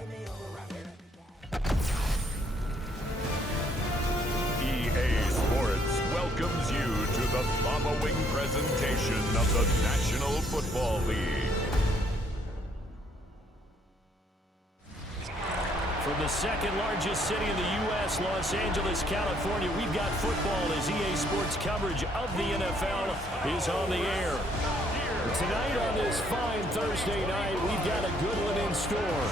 EA Sports welcomes you to the following presentation of the National Football League. From the second largest city in the U.S., Los Angeles, California, we've got football as EA Sports coverage of the NFL is on the air. Tonight on this fine Thursday night, we've got a good one in store,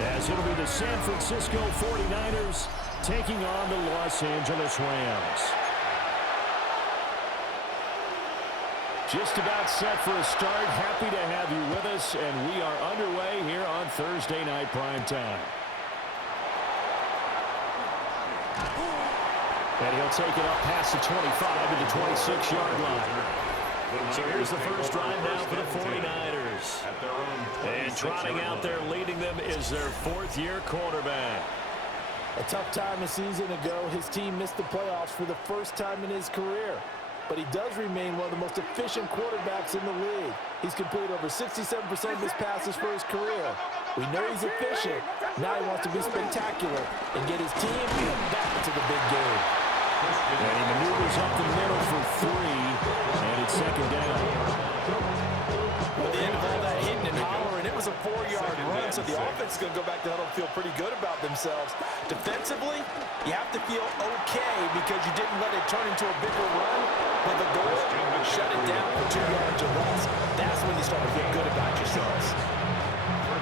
as it'll be the San Francisco 49ers taking on the Los Angeles Rams. Just about set for a start. Happy to have you with us, and we are underway here on Thursday Night Primetime. And he'll take it up past the 25 to the 26-yard line. So here's the first drive now for the 49ers. And trotting out there leading them is their fourth-year quarterback. A tough time a season ago, his team missed the playoffs for the first time in his career. But he does remain one of the most efficient quarterbacks in the league. He's completed over 67% of his passes for his career. We know he's efficient. Now he wants to be spectacular and get his team back to the big game. And he maneuvers up the middle for three, and it's second down. Well, the end of all that hitting and hollering, it was a 4-yard run, so the offense is going to go back to huddle and feel pretty good about themselves. Defensively, you have to feel okay because you didn't let it turn into a bigger run, but the goal, shut it down for 2 yards or less. That's when you start to feel good about yourselves.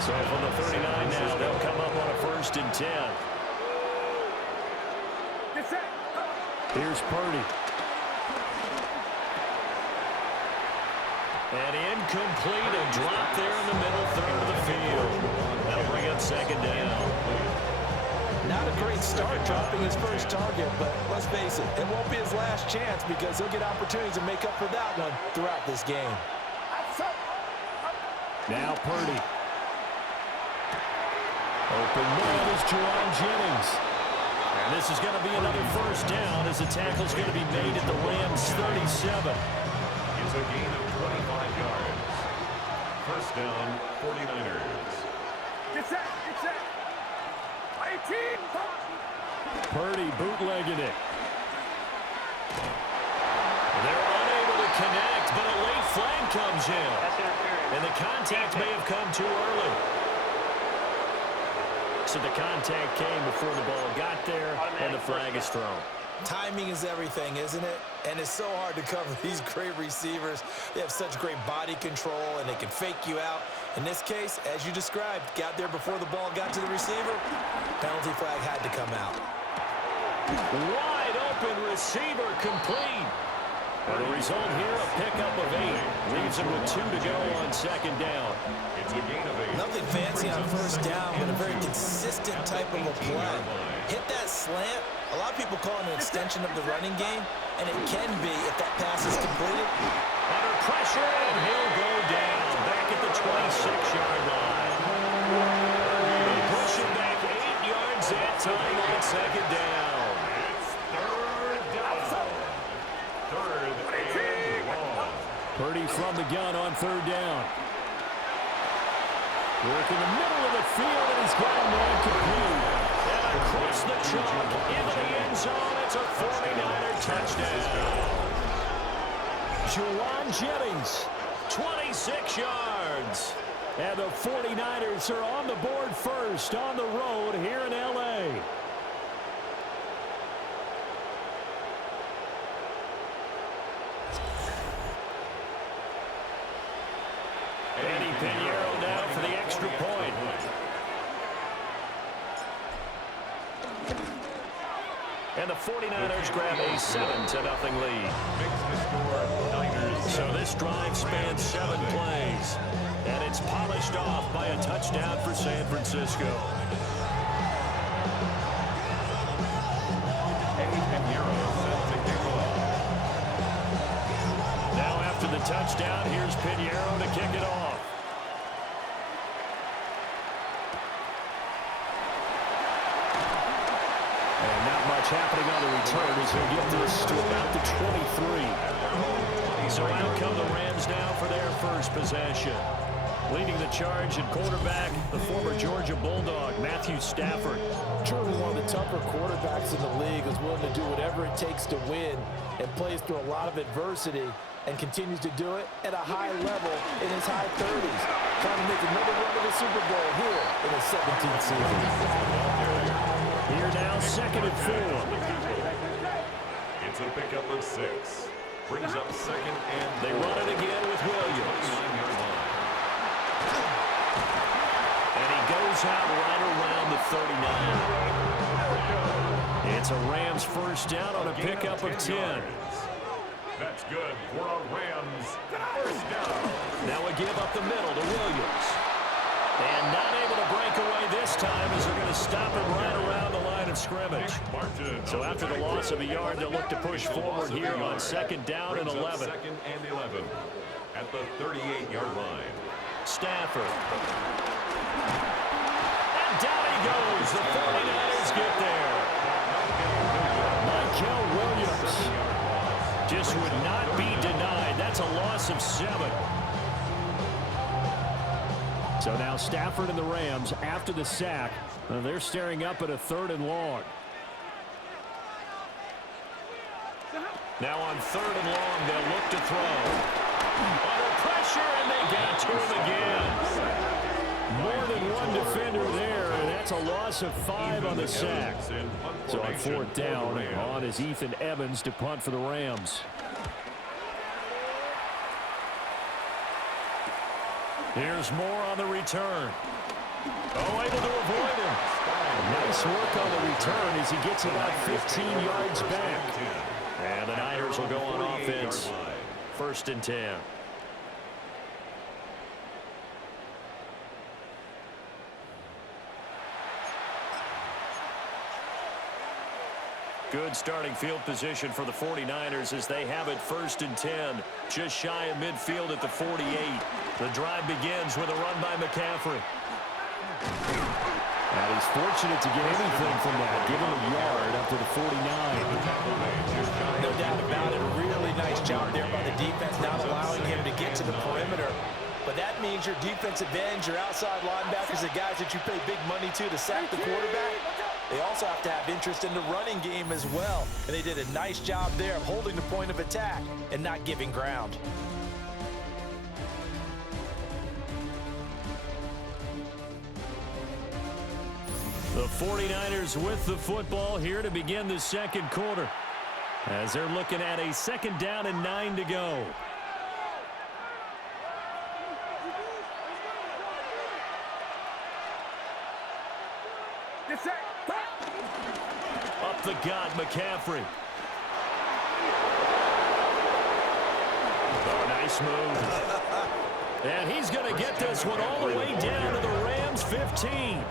So from the 39 now, they'll come up on a 1st and 10. Here's Purdy. And incomplete, a drop there in the middle third of the field. That'll bring up second down. Not a great start dropping his first target, but let's face it, it won't be his last chance because he'll get opportunities to make up for that one throughout this game. Now Purdy. Open man is Juwan Jennings. And this is going to be another first down as the tackle's going to be made at the Rams 37. It's a gain of 25 yards. First down, 49ers. Get set, get set. 18. Purdy bootlegging it. They're unable to connect, but a late flag comes in. And the contact may have come too early. So the contact came before the ball got there, and the flag is thrown. Timing is everything, isn't it? And it's so hard to cover these great receivers. They have such great body control, and they can fake you out. In this case, as you described, got there before the ball got to the receiver. Penalty flag had to come out. Wide open receiver complete. And the result here, a pickup of 8. Leaves him with 2 to go on second down. It's a gain of 8. Nothing fancy on first down, but a very consistent type of a play. Hit that slant. A lot of people call it an extension of the running game, and it can be if that pass is completed. Under pressure, and he'll go down back at the 26-yard line. They'll push him back 8 yards that time on second down. It's third down. Third and long. Purdy from the gun on third down. Work in the middle of the field, and he's got a man complete. And across the chalk, into the end zone, it's a 49er touchdown. Juwan Jennings, 26 yards. And the 49ers are on the board first on the road here in L.A. Eddie Pinheiro down for the extra point. And the 49ers grab a 7-0 lead. So this drive spans 7 plays. And it's polished off by a touchdown for San Francisco. Eddie Pinheiro set to kick off. Now after the touchdown, here's Pinheiro to kick it off. And not much happening on the return as they get this to about the 23. So out come the Rams now for their first possession. Leading the charge at quarterback, the former Georgia Bulldog, Matthew Stafford. Truly one of the tougher quarterbacks in the league, is willing to do whatever it takes to win and plays through a lot of adversity and continues to do it at a high level in his high 30s. Trying to make another run to the Super Bowl here in his 17th season. Here now, 2nd and 4. It's a pickup of 6. Brings up 2nd and 4. They run it again with Williams. And he goes out right around the 39. It's a Rams first down on a pickup of 10. That's good for a Rams first down. Now a give up the middle to Williams. And not able to break away this time as they're going to stop him right around the line of scrimmage. So after the loss of a yard, they'll look to push forward here on 2nd down and 11. 2nd and 11 at the 38-yard line. Stafford. And down he goes. The 49ers get there. Michael Williams just would not be denied. That's a loss of 7. So now Stafford and the Rams, after the sack, they're staring up at a 3rd and long. Now on 3rd and long, they'll look to throw. Under pressure, and they got to him again. More than one defender there, and that's a loss of 5 on the sack. So on 4th down, on is Ethan Evans to punt for the Rams. Here's Moore on the return. Oh, able to avoid him. Nice work on the return as he gets about 15 yards back. And the Niners will go on offense. 1st and 10. Good starting field position for the 49ers as they have it 1st and 10. Just shy of midfield at the 48. The drive begins with a run by McCaffrey. And he's fortunate to get anything from that. Give him a yard up to the 49. No doubt about it. A really nice job there by the defense, not allowing him to get to the perimeter. But that means your defensive ends, your outside linebackers, the guys that you pay big money to sack the quarterback, they also have to have interest in the running game as well. And they did a nice job there of holding the point of attack and not giving ground. The 49ers with the football here to begin the 2nd quarter, as they're looking at a 2nd down and 9 to go. Up the gut, McCaffrey. Oh, nice move. And he's going to get this one all the way down to the Rams 15.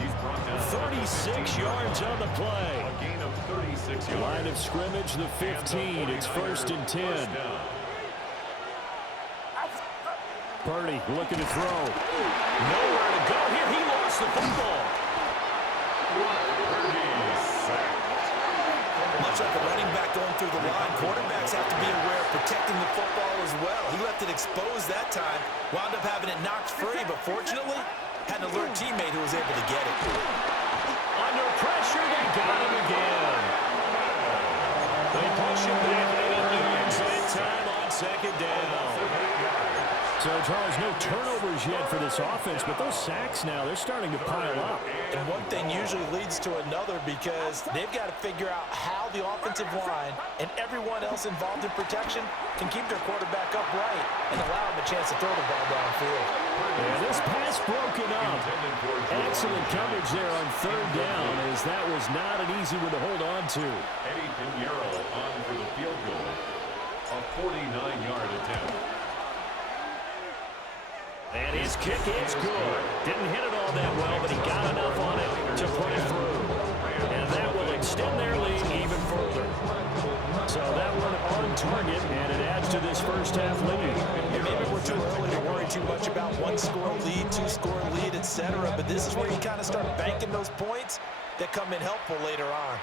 36 yards on the play. A gain of 36 yards. Line of scrimmage, the 15. It's 1st and 10. Purdy looking to throw. Nowhere to go here. He lost the football. Much like a running back going through the line, quarterbacks have to be aware of protecting the football as well. He left it exposed that time, wound up having it knocked free, but fortunately, had an alert teammate who was able to get it. Under pressure, they got him again. They push him back 8 yards that time on 2nd down. So, Charles, no turnovers yet for this offense, but those sacks now, they're starting to pile up. And one thing usually leads to another because they've got to figure out how the offensive line and everyone else involved in protection can keep their quarterback upright and allow him a chance to throw the ball downfield. And this pass broken up. Excellent coverage there on 3rd down, as that was not an easy one to hold on to. Eddie Pinheiro on for the field goal. A 49-yard attempt. And his kick is good. Didn't hit it all that well, but he got enough on it to put it through. And that will extend their lead even further. So that one on target, and it adds to this first half lead. And maybe we're too early to worry too much about 1-score lead, 2-score lead, etc. But this is where you kind of start banking those points that come in helpful later on.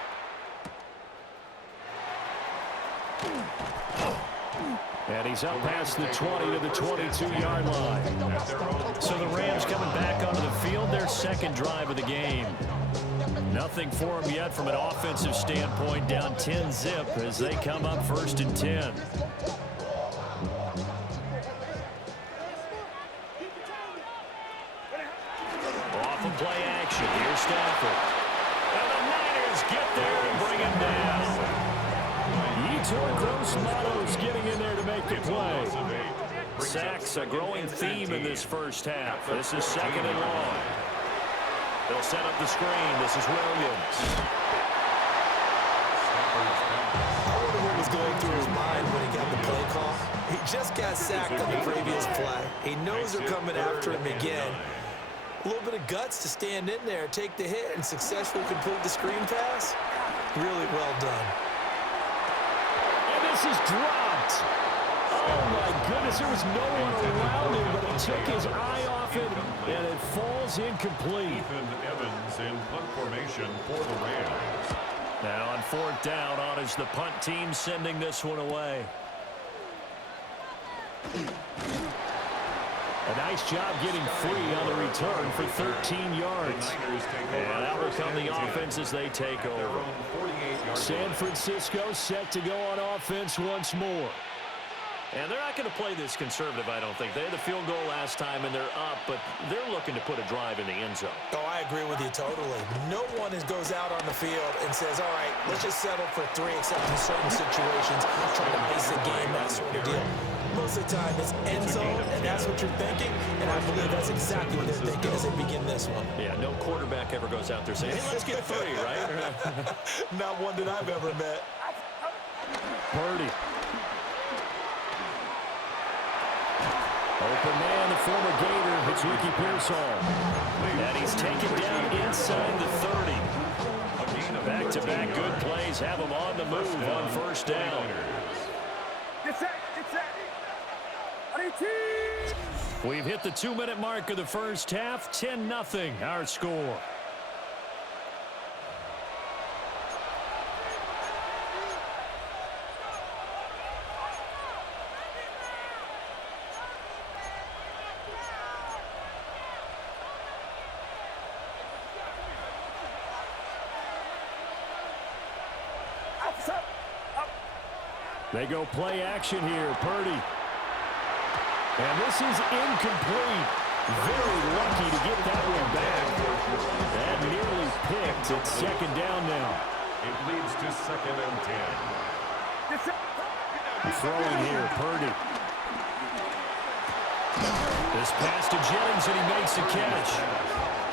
And he's up past the 20 to the 22-yard line. So the Rams coming back onto the field, their second drive of the game. Nothing for them yet from an offensive standpoint, down 10-zip as they come up 1st and 10. Off of play action, here's Stafford. And the Niners get there and bring him down. Yetur Gross-Matos getting in there to make the play. Sacks, a growing theme in this first half. This is 2nd and long. They'll set up the screen. This is Williams. I wonder what was going through his mind when he got the play call. He just got sacked on the previous play. He knows they're coming after him again. A little bit of guts to stand in there, take the hit, and successfully complete the screen pass. Really well done. And this is dropped. Oh, my goodness. There was no one around him, but he took his eye off it, and it falls incomplete. Ethan Evans in punt formation for the Rams. Now on 4th down, on is the punt team sending this one away. A nice job getting free on the return for 13 yards. And out will come the offense as they take over. San Francisco set to go on offense once more. And they're not going to play this conservative, I don't think. They had the field goal last time, and they're up, but they're looking to put a drive in the end zone. Oh, I agree with you totally. No one goes out on the field and says, all right, let's just settle for 3, except in certain situations, trying to ice a game, that sort of deal. Most of the time, it's end zone, and that's what you're thinking, and I believe that's exactly what they're thinking as they begin this one. Yeah, no quarterback ever goes out there saying, hey, let's get 3, right? Not one that I've ever met. Purdy. Open man, the former Gator. It's Ricky Pearsall. And he's taken down inside the 30. Back-to-back good plays have him on the move on 1st down. Get set. We've hit the 2-minute mark of the first half. 10-0 our score. They go play action here. Purdy. And this is incomplete. Very lucky to get that one back. That nearly picked. It's 2nd down now. It leads to 2nd and 10. Throwing here, Purdy. This pass to Jennings, and he makes the catch.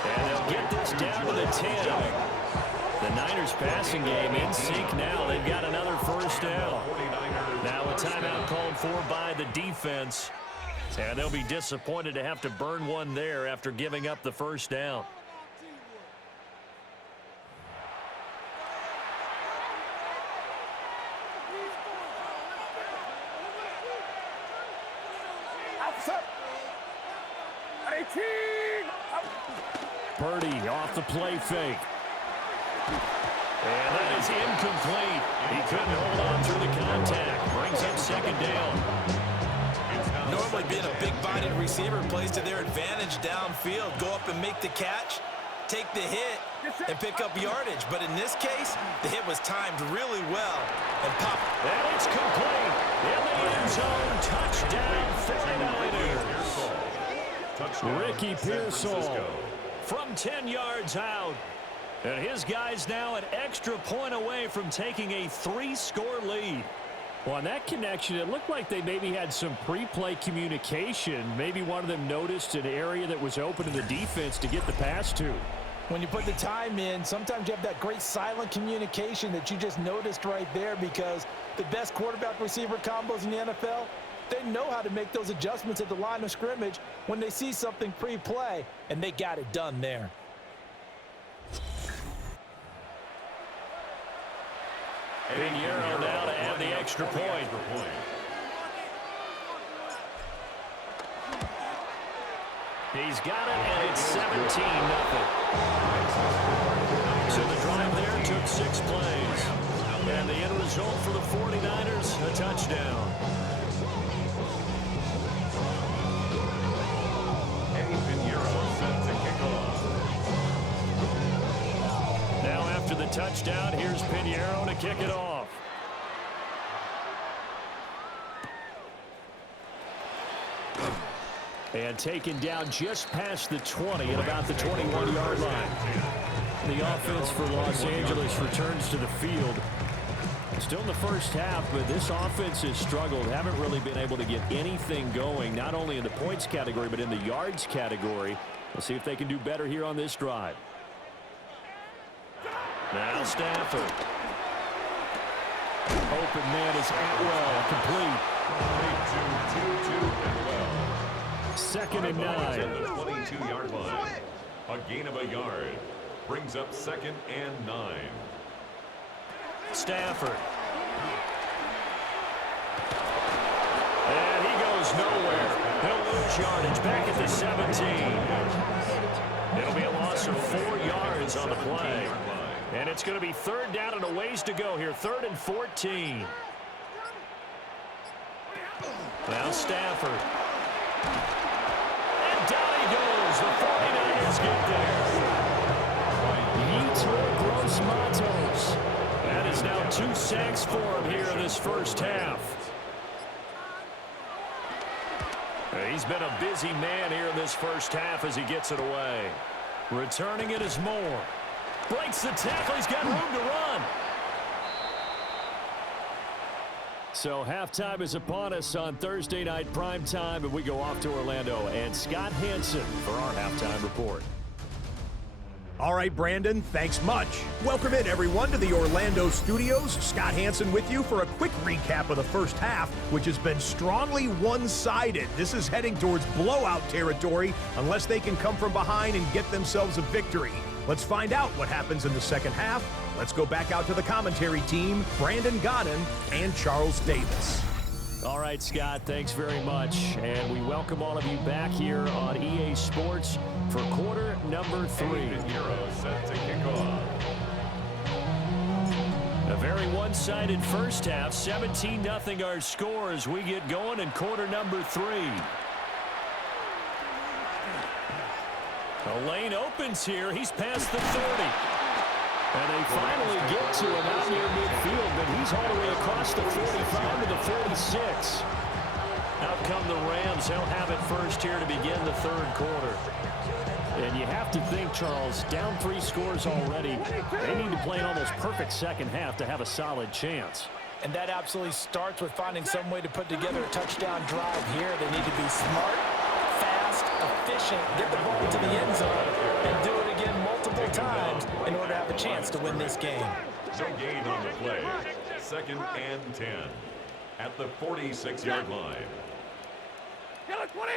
And they'll get this down to the 10. The Niners passing game in sync now. They've got another 1st down. Now a timeout called for by the defense. And they'll be disappointed to have to burn one there after giving up the 1st down. Purdy off the play fake. And that is incomplete. He couldn't hold on through the contact. Brings up 2nd down. Normally being a big-bodied receiver plays to their advantage downfield. Go up and make the catch, take the hit, and pick up yardage. But in this case, the hit was timed really well and popped. And it's complete. In the end zone, touchdown 49ers. Ricky Pearsall from 10 yards out. And his guys now an extra point away from taking a 3-score lead. Well, on that connection, it looked like they maybe had some pre-play communication. Maybe one of them noticed an area that was open to the defense to get the pass to. When you put the time in, sometimes you have that great silent communication that you just noticed right there, because the best quarterback-receiver combos in the NFL, they know how to make those adjustments at the line of scrimmage when they see something pre-play, and they got it done there. Pinheiro now to add the extra point. He's got it, and it's 17-0. So the drive there took 6 plays. And the end result for the 49ers, a touchdown. after the touchdown. Here's Pinheiro to kick it off. And taken down just past the 20 at about the 21-yard line. The offense for Los Angeles returns to the field. Still in the first half, but this offense has struggled. Haven't really been able to get anything going, not only in the points category, but in the yards category. We'll see if they can do better here on this drive. Now Stafford. Open man is Atwell, complete. 2nd and 9. At the 22-yard line. A gain of a yard. Brings up 2nd and 9. Stafford. And he goes nowhere. He'll lose yardage back at the 17. It'll be a loss of 4 yards on the play. And it's going to be 3rd down and a ways to go here. 3rd and 14. Now Stafford. And down he goes. The 49ers get there. Yetur Gross-Matos. That is now 2 sacks for him here in this first half. He's been a busy man here in this first half as he gets it away. Returning it is Moore. Breaks the tackle. He's got room to run. So halftime is upon us on Thursday night primetime, and we go off to Orlando. And Scott Hansen for our halftime report. All right, Brandon, thanks much. Welcome in, everyone, to the Orlando studios. Scott Hansen with you for a quick recap of the first half, which has been strongly one-sided. This is heading towards blowout territory unless they can come from behind and get themselves a victory. Let's find out what happens in the second half. Let's go back out to the commentary team, Brandon Godden and Charles Davis. All right, Scott, thanks very much. And we welcome all of you back here on EA Sports for quarter number 3. Pinheiro set to kick off. A very one-sided first half. 17-0 our score as we get going in quarter number 3. The lane opens here. He's past the 30. And they finally get to him out near midfield, but he's all the way across the 45 to the 46. Out come the Rams. They'll have it first here to begin the 3rd quarter. And you have to think, Charles, down 3 scores already. They need to play an almost perfect second half to have a solid chance. And that absolutely starts with finding some way to put together a touchdown drive here. They need to be smart, fast, efficient, get the ball to the end zone, and do it again multiple times in order to have a chance to win this game. No gain on the play. 2nd and 10. At the 46-yard line. Kill it, 20!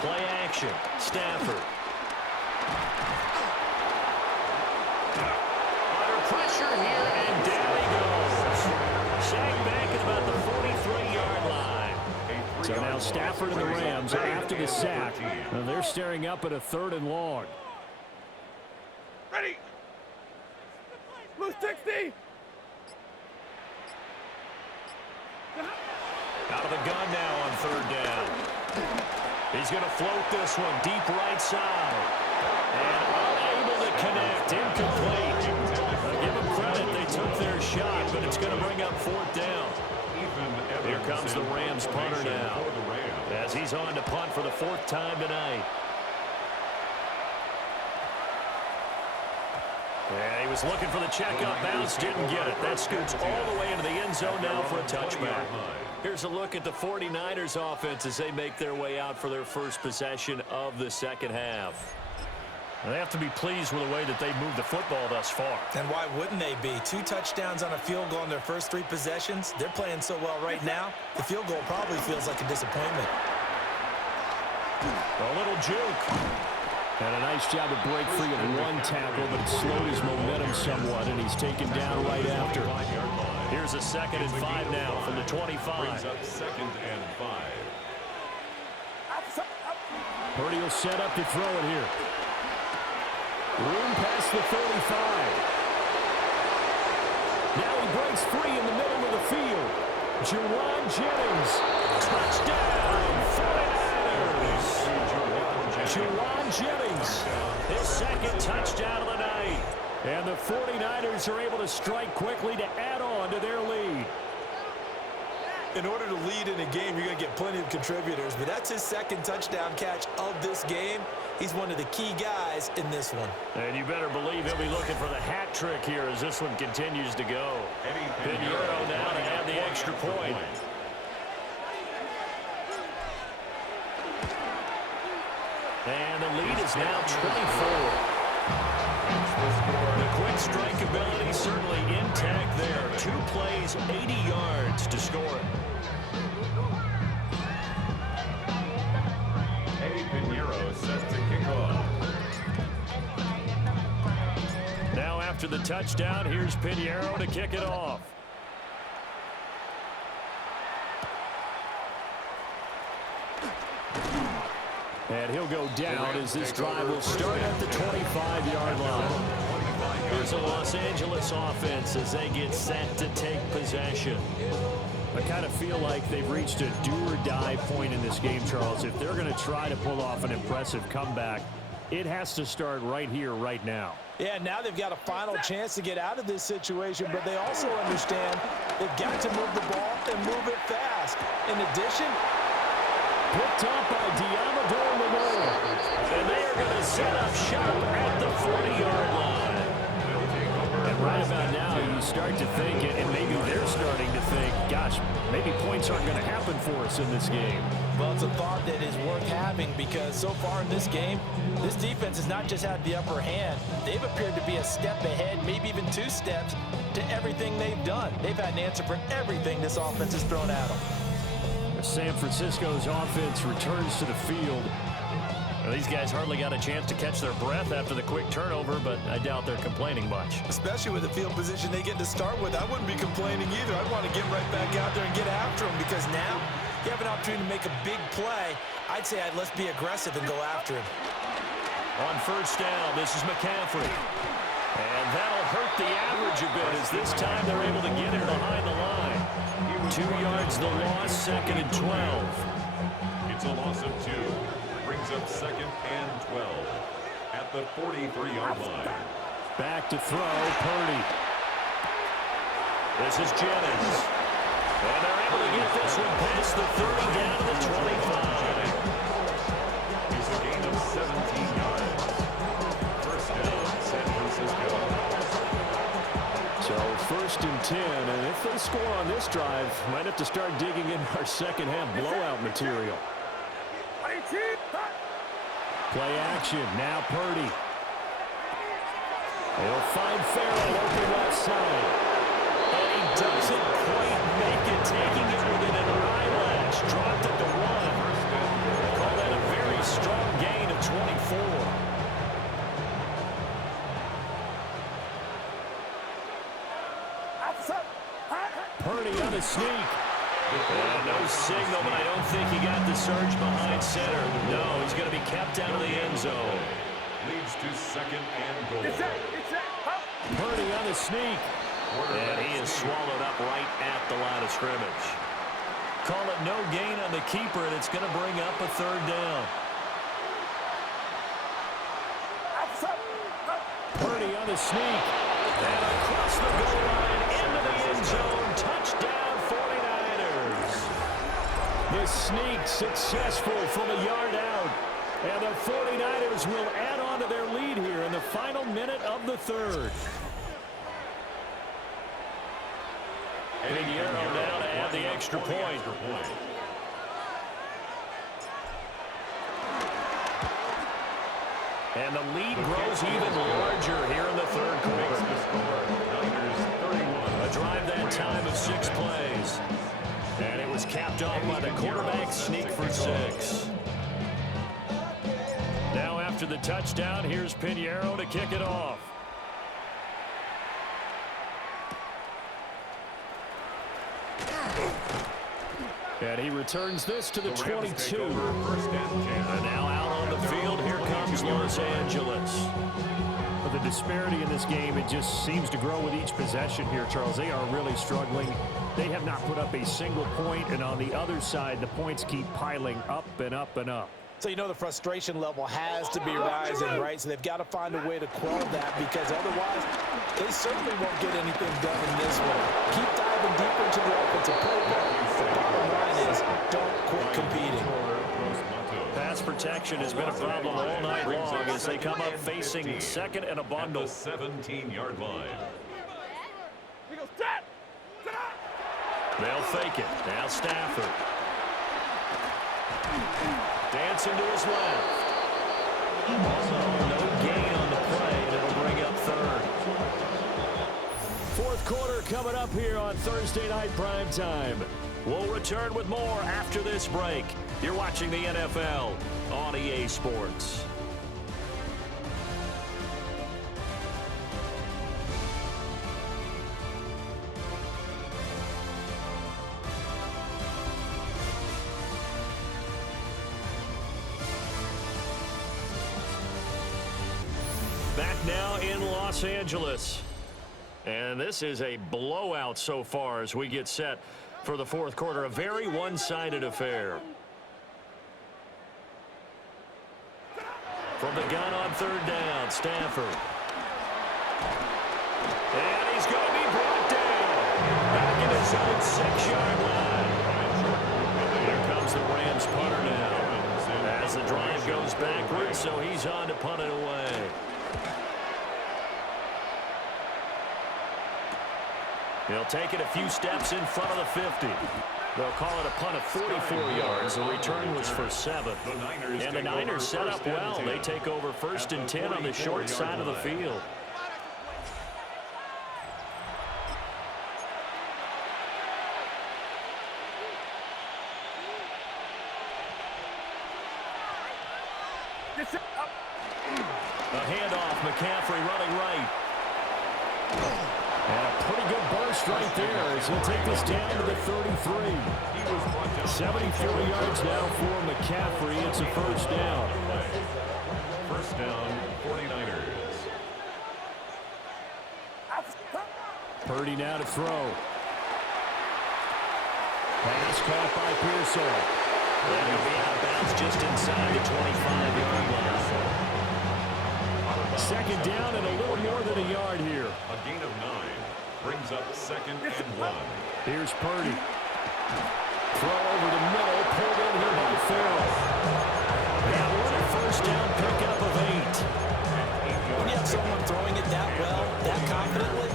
Play action. Stafford. Under pressure here, and down he goes. Sacked back at about the 43-yard line. So now Stafford and the Rams, after the sack, they're staring up at a 3rd and long. Ready! Blue 60! Out of the gun now on 3rd down. He's going to float this one deep right side. And unable to connect. Incomplete. Give them credit. They took their shot, but it's going to bring up 4th down. Here comes the Rams punter now, as he's on to punt for the 4th time tonight. And he was looking for the check-up bounce, didn't get it. That scoots all the way into the end zone now for a touchback. Here's a look at the 49ers offense as they make their way out for their first possession of the second half. They have to be pleased with the way that they've moved the football thus far. And why wouldn't they be? 2 touchdowns on a field goal in their first 3 possessions. They're playing so well right now, the field goal probably feels like a disappointment. A little juke. And a nice job to break free of 1 tackle, but it slowed his momentum somewhat, and he's taken down right after. Here's a 2nd and 5 now from the 25. Brings up 2nd and 5. Purdy will set up to throw it here. Room past the 35. Now he breaks free in the middle of the field. Juwan Jennings. Touchdown, 49ers. Juwan Jennings, his second touchdown of the night. And the 49ers are able to strike quickly to add on to their lead. In order to lead in a game, you're going to get plenty of contributors, but that's his second touchdown catch of this game. He's one of the key guys in this one. And you better believe he'll be looking for the hat trick here as this one continues to go. Pinheiro now to add the extra point. And the lead is now 24. The quick strike ability certainly intact there. 2 plays, 80 yards to score it. Eddie Pinheiro set to kick off. Now after the touchdown, here's Pinheiro to kick it off. And he'll go down as this drive will start at the 25-yard line. Here's a Los Angeles offense as they get set to take possession. I kind of feel like they've reached a do-or-die point in this game, Charles. If they're going to try to pull off an impressive comeback, it has to start right here, right now. Yeah, now they've got a final chance to get out of this situation, but they also understand they've got to move the ball and move it fast. In addition, picked up by Diamador Lamore. And they are going to set up shop at the 40-yard line. And right about now, you start to think, and maybe they're starting to think, gosh, maybe points aren't going to happen for us in this game. well, it's a thought that is worth having because so far in this game, this defense has not just had the upper hand. They've appeared to be a step ahead, maybe even 2 steps, to everything they've done. They've had an answer for everything this offense has thrown at them. San Francisco's offense returns to the field. Well, these guys hardly got a chance to catch their breath after the quick turnover, but I doubt they're complaining much. Especially with the field position they get to start with. I wouldn't be complaining either. I'd want to get right back out there and get after them because now you have an opportunity to make a big play. I'd say let's be aggressive and go after him. On first down, this is McCaffrey. And that'll hurt the average a bit as this time they're able to get him behind the line. 2 yards the loss, 2nd and 12. It's a loss of 2. Brings up 2nd and 12 at the 43-yard line. Back to throw, Purdy. This is Jennings. And they're able to get this one past the 30 down to the 25. It's a gain of 17 yards. First down, San Francisco. So 1st and 10, and if they score on this drive, might have to start digging in our second half blowout material. Play action, now Purdy. He'll find Farrell open left side. And he doesn't quite make it, taking it within an eyelash. Dropped it to 1. Call that a very strong gain of 24. Purdy on the sneak. No signal, but I don't think he got the surge behind center. No, he's going to be kept out of the end zone. Leads to 2nd and goal. Purdy on the sneak. And he is swallowed up right at the line of scrimmage. Call it no gain on the keeper, and it's going to bring up a 3rd down. Purdy on the sneak. And across the goal line into the end zone. Touchdown, 49ers. The sneak successful from a yard out. And the 49ers will add on to their lead here in the final minute of the 3rd. Pinheiro now to add the extra point. And the lead grows even larger here in the 3rd quarter. A drive that time of 6 plays. And it was capped off by the quarterback sneak for 6. Now after the touchdown, here's Pinheiro to kick it off. And he returns this to the 22. And now out on the field, here comes Los Angeles. But the disparity in this game, it just seems to grow with each possession here, Charles. They are really struggling. They have not put up a single point, and on the other side, the points keep piling up and up and up. So you know the frustration level has to be rising, right? So they've got to find a way to quell that, because otherwise they certainly won't get anything done in this one. Keep diving deeper into the offensive playbook. The bottom line is don't quit competing. Pass protection has been a problem all night long as they come up facing second and a bundle. At the 17-yard line. He goes, set! Set up! They'll fake it. Now Stafford. Dancing to his left. No gain on the play, and it'll bring up third. Fourth quarter coming up here on Thursday Night Primetime. We'll return with more after this break. You're watching the NFL on EA Sports. Back now in Los Angeles. And this is a blowout so far as we get set for the fourth quarter. A very one-sided affair. From the gun on third down, Stafford. And he's going to be brought down. Back in his own 6-yard line. Here comes the Rams punter now. As the drive goes backwards, so he's on to punt it away. He'll take it a few steps in front of the 50. They'll call it a punt of 44 yards. The return was for 7. And the Niners set up well. They take over 1st and 10 on the short side of the field. A handoff, McCaffrey running right. And a pretty good burst right there as he'll take this down to the 33. 74 yards now for McCaffrey. It's a first down. First down, 49ers. Purdy now to throw. Pass caught by Pearsall. And he'll be out of bounds just inside the 25-yard line. Second down and a little more than a yard here. A gain of 9 brings up 2nd and 1. Here's Purdy. Throw over the middle, pulled in here by Farrell. Now what a first down pickup of 8. When you have someone throwing it that well, that confidently,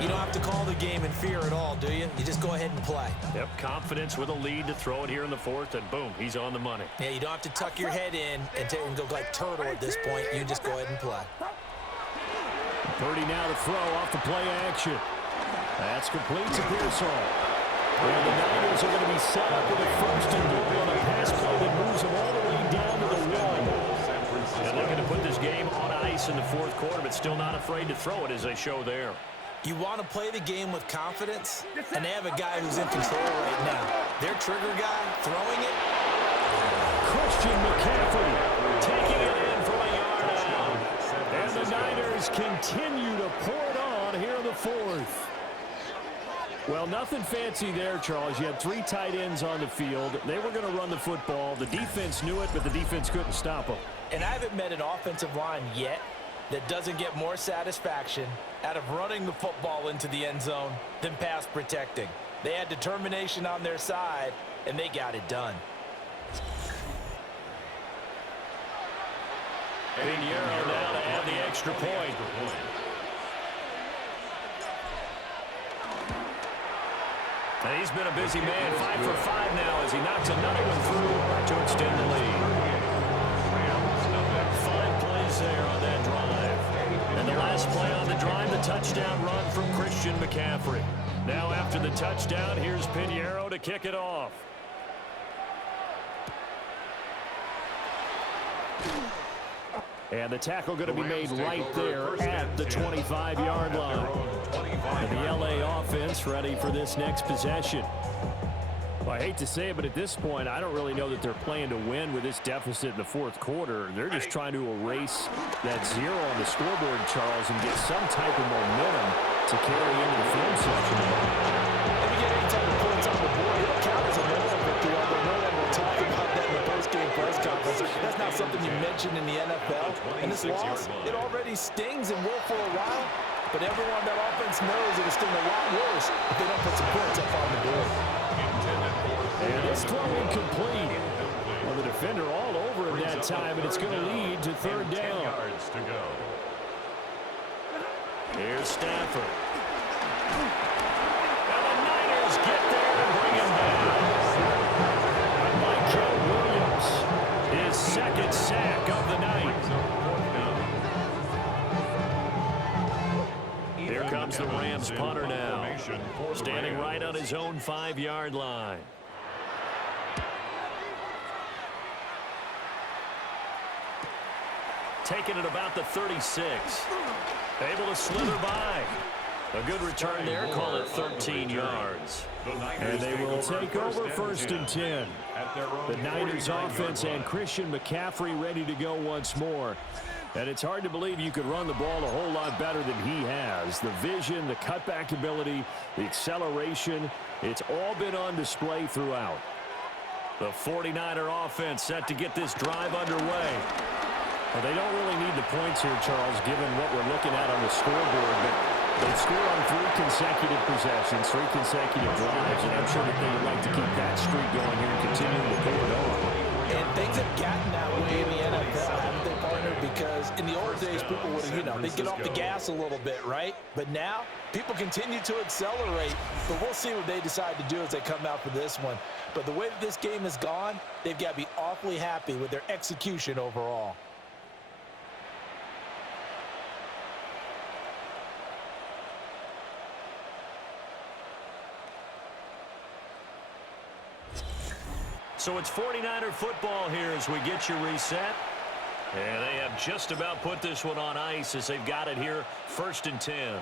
you don't have to call the game in fear at all, do you? You just go ahead and play. Yep, confidence with a lead to throw it here in the fourth, and boom, he's on the money. Yeah, you don't have to tuck your head in and go like turtle at this point. You just go ahead and play. Purdy now to throw off the play action. That's complete to Pearsall. And the Niners are going to be set up with a first and goal on a pass play that moves them all the way down to the 1. And looking to put this game on ice in the fourth quarter, but still not afraid to throw it as they show there. You want to play the game with confidence, and they have a guy who's in control right now. Their trigger guy throwing it. Christian McCaffrey taking it in from a yard out. And the Niners continue to pour it on here in the fourth. Well, nothing fancy there, Charles. You had 3 tight ends on the field. They were going to run the football. The defense knew it, but the defense couldn't stop them. And I haven't met an offensive line yet that doesn't get more satisfaction out of running the football into the end zone than pass protecting. They had determination on their side, and they got it done. Pinheiro now to add the extra point. And he's been a busy man, 5 for 5 now as he knocks another one through to extend the lead. 5 plays there on that drive. And the last play on the drive, the touchdown run from Christian McCaffrey. Now after the touchdown, here's Pinheiro to kick it off. And the tackle going to be made right there at the 25-yard line. And the LA offense ready for this next possession. Well, I hate to say it, but at this point, I don't really know that they're playing to win with this deficit in the fourth quarter. They're just trying to erase that 0 on the scoreboard, Charles, and get some type of momentum to carry into the film section. If you get any type of points on the board, it'll count as a moral victory, although no one will talk about that in the post-game press conference. That's something you mentioned in the NFL. And this loss, it already stings and will for a while. But everyone on that offense knows it will sting a lot worse if they don't put some points up on the board. And this throw incomplete. Well, the defender all over him that time, and it's going to lead to third down. Here's Stafford. And the Niners get there and bring him down. Michael Williams, his second sack of the night. Here comes the Rams punter now, standing right on his own 5-yard line. Taking it about the 36. Able to slither by. A good return there. Call it 13 yards. And they will take over 1st and 10. The Niners offense and Christian McCaffrey ready to go once more. And it's hard to believe you could run the ball a whole lot better than he has. The vision, the cutback ability, the acceleration, it's all been on display throughout. The 49er offense set to get this drive underway. Well, they don't really need the points here, Charles, given what we're looking at on the scoreboard. But they've scored on 3 consecutive possessions, 3 consecutive drives, and I'm sure that they would like to keep that streak going here and continuing to pull it over. And things have gotten that way in the NFL, haven't they, partner? Because in the old days, people would, they'd get off the gas a little bit, right? But now, people continue to accelerate. But we'll see what they decide to do as they come out for this one. But the way that this game has gone, they've got to be awfully happy with their execution overall. So it's 49er football here as we get you reset. And they have just about put this one on ice as they've got it here, 1st and 10.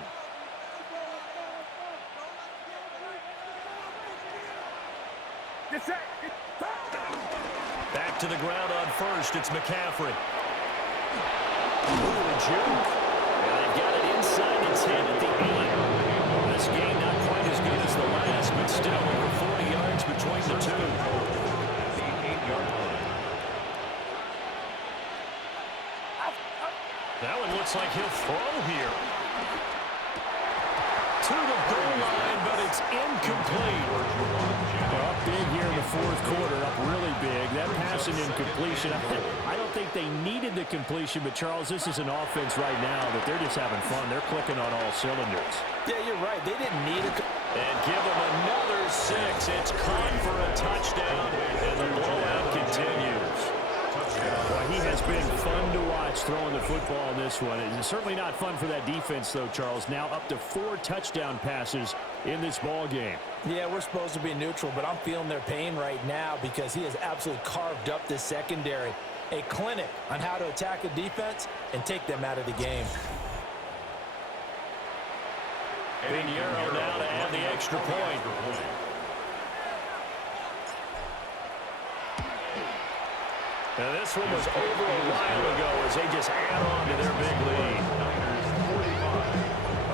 Back to the ground on 1st. It's McCaffrey. Ooh, a juke. And they've got it inside the 10 at the 8. This game not quite as good as the last, but still over 40 yards between the two. That one looks like he'll throw here. To the goal line, but it's incomplete. They're up big here in the 4th quarter, up really big. That pass and incompletion. I don't think they needed the completion, but Charles, this is an offense right now that they're just having fun. They're clicking on all cylinders. Yeah, you're right. They didn't need it. And give them another 6. It's caught for a touchdown, and the blowout continues. Well, he has been fun to watch throwing the football in this one. It's certainly not fun for that defense, though, Charles. Now up to 4 touchdown passes in this ball game. Yeah, we're supposed to be neutral, but I'm feeling their pain right now because he has absolutely carved up this secondary. A clinic on how to attack a defense and take them out of the game. Pinheiro now to add the extra point. Now this one was over a while ago as they just add on to their big lead.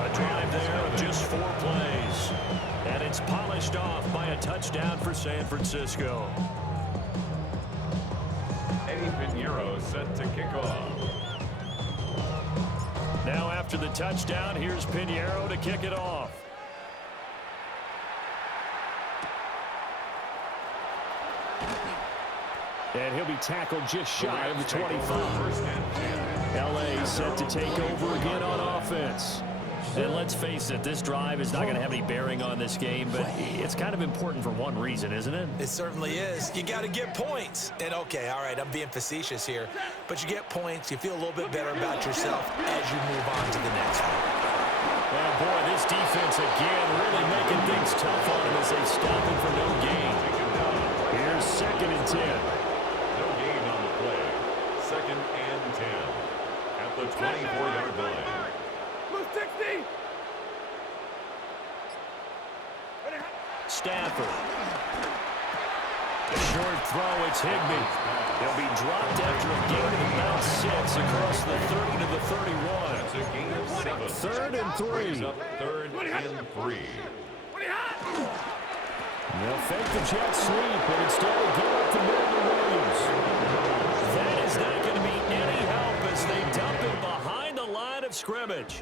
A drive there of just 4 plays. And it's polished off by a touchdown for San Francisco. Eddie Pinheiro set to kick off. Now after the touchdown, here's Pinheiro to kick it off. And he'll be tackled just shy of the 25. L.A. set to take over again on offense. And let's face it, this drive is not going to have any bearing on this game, but it's kind of important for one reason, isn't it? It certainly is. You got to get points. And, okay, all right, I'm being facetious here, but you get points, you feel a little bit better about yourself as you move on to the next one. Well, boy, this defense again really making things tough on him as they stop him for no gain. Here's 2nd and 10. No gain on the play. 2nd and 10 at the 24-yard line. 60. Stafford. A short throw, it's Higbee. He'll be dropped after a gain of about 6 across the 30 to the 31. That's a gain of 7. 3rd and 3. 3rd and 3. They'll fake the jet sweep, but instead will give up the middle to Williams. That is not scrimmage.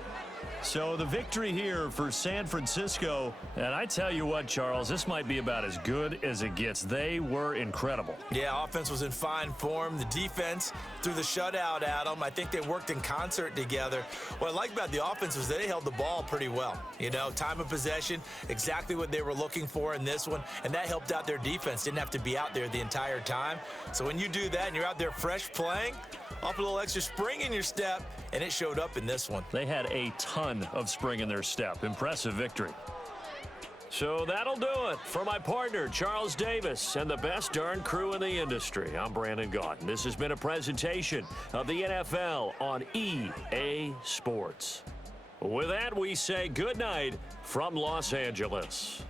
So the victory here for San Francisco. And I tell you what, Charles, this might be about as good as it gets. They were incredible. Yeah, offense was in fine form. The defense threw the shutout at them. I think they worked in concert together. What I like about the offense was they held the ball pretty well. You know, time of possession, exactly what they were looking for in this one. And that helped out their defense. Didn't have to be out there the entire time. So when you do that and you're out there fresh playing, up a little extra spring in your step, and it showed up in this one. They had a ton of spring in their step. Impressive victory. So that'll do it for my partner, Charles Davis, and the best darn crew in the industry. I'm Brandon Gaudin. This has been a presentation of the NFL on EA Sports. With that, we say good night from Los Angeles.